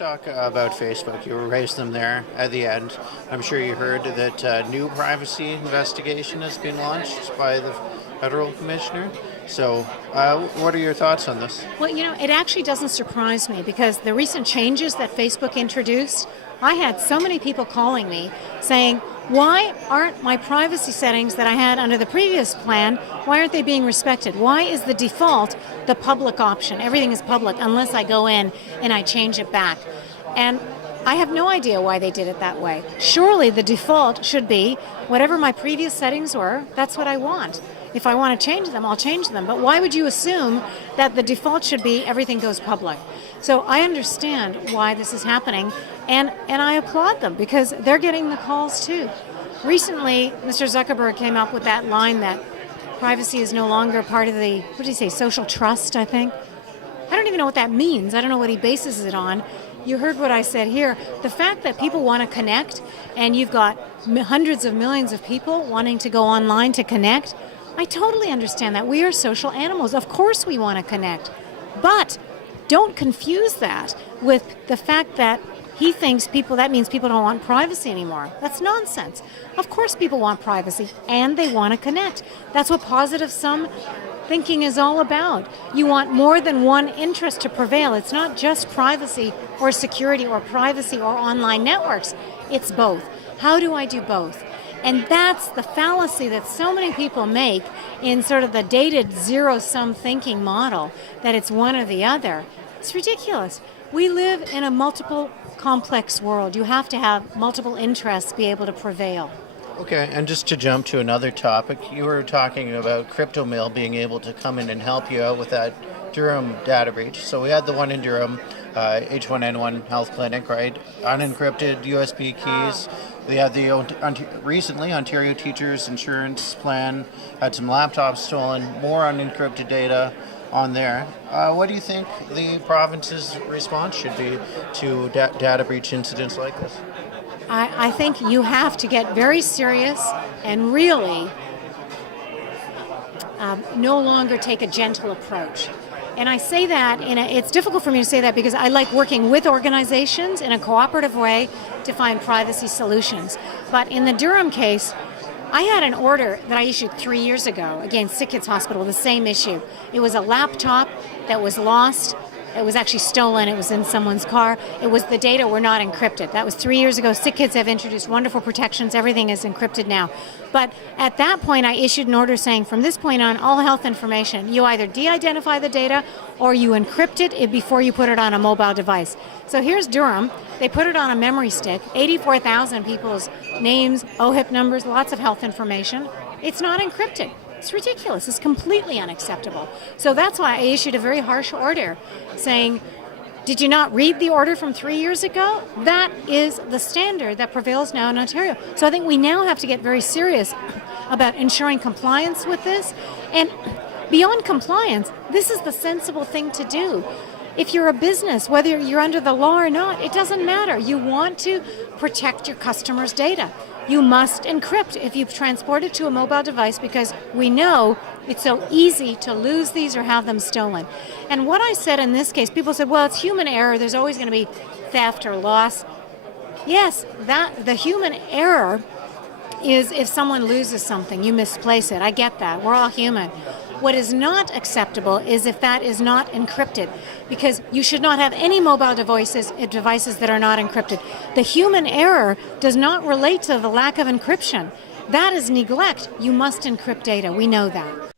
talk about Facebook. You raised them there at the end. I'm sure you heard that a new privacy investigation has been launched by the federal commissioner. So, what are your thoughts on this? Well, it actually doesn't surprise me because the recent changes that Facebook introduced, I had so many people calling me saying, why aren't my privacy settings that I had under the previous plan, why aren't they being respected? Why is the default the public option? Everything is public unless I go in and I change it back. And I have no idea why they did it that way. Surely the default should be whatever my previous settings were, that's what I want. If I want to change them, I'll change them. But why would you assume that the default should be everything goes public? So I understand why this is happening, and I applaud them because they're getting the calls too. Recently, Mr. Zuckerberg came up with that line that privacy is no longer part of the, what did he say, social trust, I think? I don't even know what that means. I don't know what he bases it on. You heard what I said here. The fact that people want to connect, and you've got hundreds of millions of people wanting to go online to connect, I totally understand that. We are social animals. Of course we want to connect. But don't confuse that with the fact that he thinks that means people don't want privacy anymore. That's nonsense. Of course people want privacy, and they want to connect. That's what positive sum thinking is all about. You want more than one interest to prevail. It's not just privacy or security or privacy or online networks. It's both. How do I do both? And that's the fallacy that so many people make in sort of the dated zero-sum thinking model, that it's one or the other. It's ridiculous. We live in a multiple complex world. You have to have multiple interests be able to prevail. Okay, and just to jump to another topic, you were talking about CryptoMill being able to come in and help you out with that Durham data breach. So we had the one in Durham, H1N1 Health Clinic, right? Unencrypted USB keys. We had the recently Ontario Teachers Insurance Plan had some laptops stolen, more unencrypted data on there. What do you think the province's response should be to data breach incidents like this? I think you have to get very serious and really no longer take a gentle approach. And I say that, it's difficult for me to say that because I like working with organizations in a cooperative way to find privacy solutions. But in the Durham case, I had an order that I issued 3 years ago against Sick Kids Hospital, the same issue. It was a laptop that was lost. It was actually stolen. It was in someone's car. It was the data were not encrypted. That was 3 years ago. Sick Kids have introduced wonderful protections. Everything is encrypted now. But at that point, I issued an order saying from this point on, all health information, you either de-identify the data or you encrypt it before you put it on a mobile device. So here's Durham. They put it on a memory stick, 84,000 people's names, OHIP numbers, lots of health information. It's not encrypted. It's ridiculous. It's completely unacceptable. So that's why I issued a very harsh order saying, did you not read the order from 3 years ago? That is the standard that prevails now in Ontario. So I think we now have to get very serious about ensuring compliance with this. And beyond compliance, this is the sensible thing to do. If you're a business, whether you're under the law or not, it doesn't matter. You want to protect your customers' data. You must encrypt if you transport it to a mobile device because we know it's so easy to lose these or have them stolen. And what I said in this case, people said, well, it's human error. There's always going to be theft or loss. Yes, the human error is if someone loses something, you misplace it. I get that. We're all human. What is not acceptable is if that is not encrypted, because you should not have any mobile devices that are not encrypted. The human error does not relate to the lack of encryption. That is neglect. You must encrypt data. We know that.